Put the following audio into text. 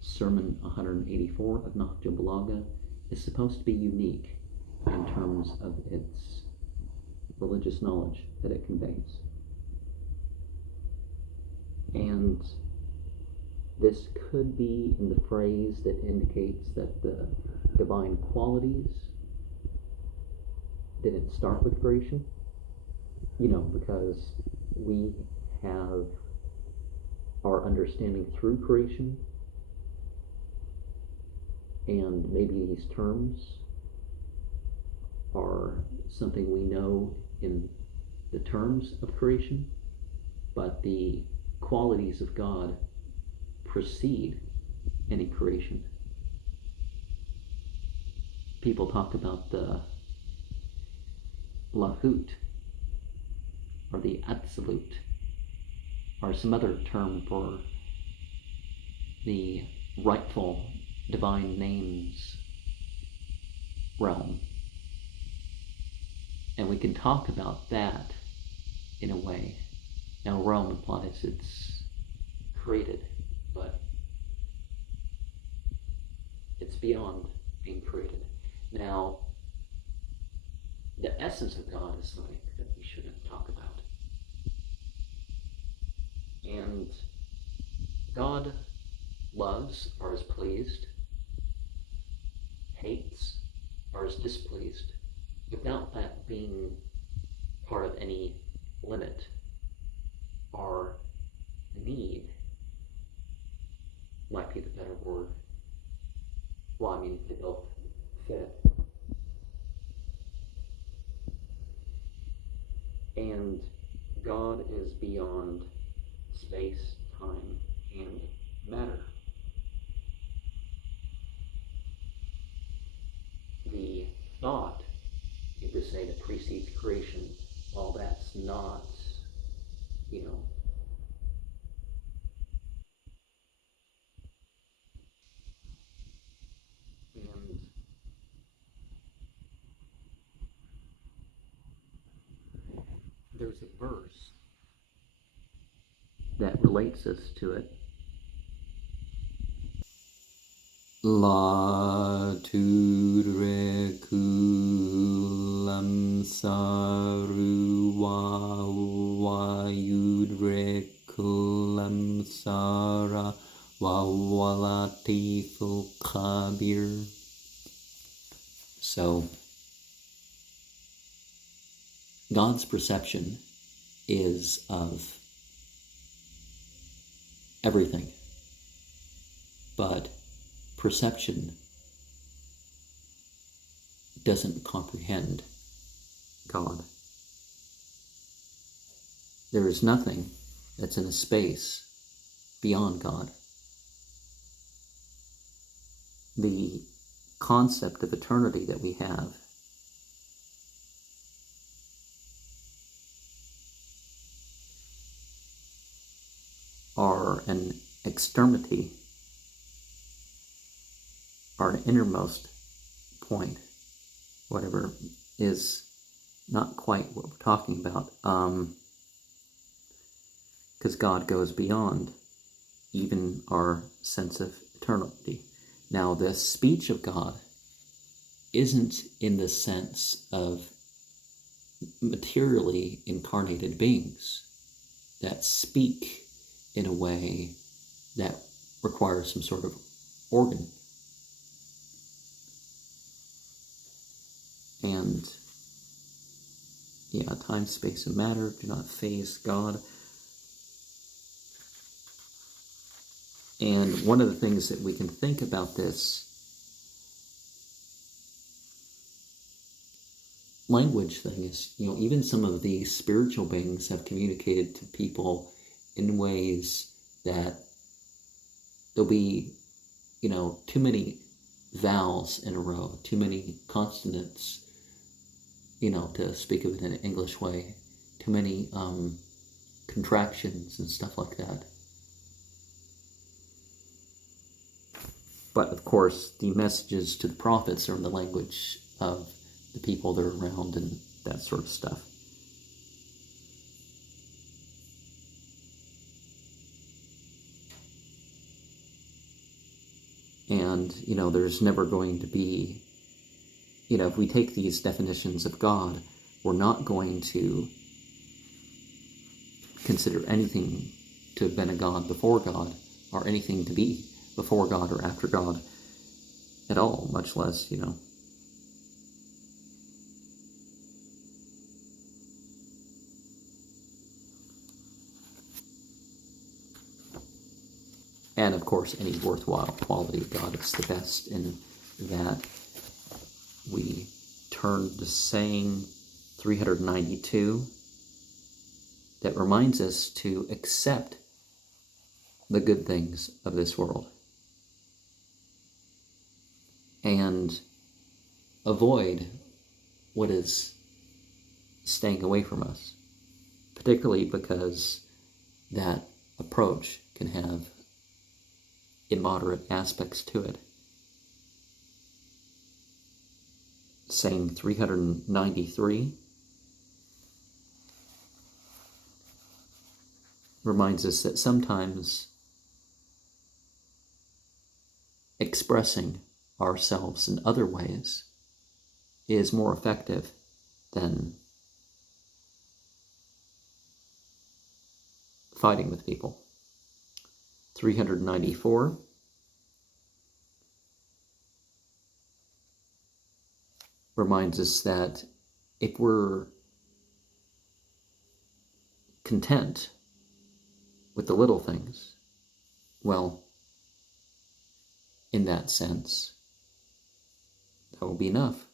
Sermon 184 of Nahjul Balaghah is supposed to be unique in terms of its religious knowledge that it conveys. And this could be in the phrase that indicates that the divine qualities didn't start with creation, because we have our understanding through creation, and maybe these terms are something we know in the terms of creation, but the qualities of God precede any creation. People talk about the lahut, or the absolute, or some other term for the rightful divine names realm. And we can talk about that in a way. Now, realm implies it's created, but it's beyond being created. Now, the essence of God is something that we shouldn't talk about. And God loves or is pleased, hates or is displeased, without that being part of any limit or need, might be the better word. Well, I mean, they both fit. And God is beyond space, time, and matter. The thought, you could say, that precedes creation, well, that's not, and there's a verse that relates us to it. La tudre kulam saru wa yudre kulam sara wa walatiful kabir. So, God's perception is of everything, but perception doesn't comprehend God. There is nothing that's in a space beyond God. The concept of eternity that we have are an extremity, or an innermost point, whatever, is not quite what we're talking about, because God goes beyond even our sense of eternity. Now, the speech of God isn't in the sense of materially incarnated beings that speak in a way that requires some sort of organ. And time, space, and matter do not faze God. And one of the things that we can think about this language thing is, even some of the spiritual beings have communicated to people in ways that there'll be, too many vowels in a row, too many consonants, to speak of it in an English way, too many contractions and stuff like that. But of course, the messages to the prophets are in the language of the people that are around and that sort of stuff. And, there's never going to be, if we take these definitions of God, we're not going to consider anything to have been a God before God, or anything to be before God or after God at all, much less, And of course, any worthwhile quality of God is the best in that we turn to saying 392 that reminds us to accept the good things of this world and avoid what is staying away from us, particularly because that approach can have immoderate aspects to it. Saying 393 reminds us that sometimes expressing ourselves in other ways is more effective than fighting with people. 394 reminds us that if we're content with the little things, well, in that sense, that will be enough.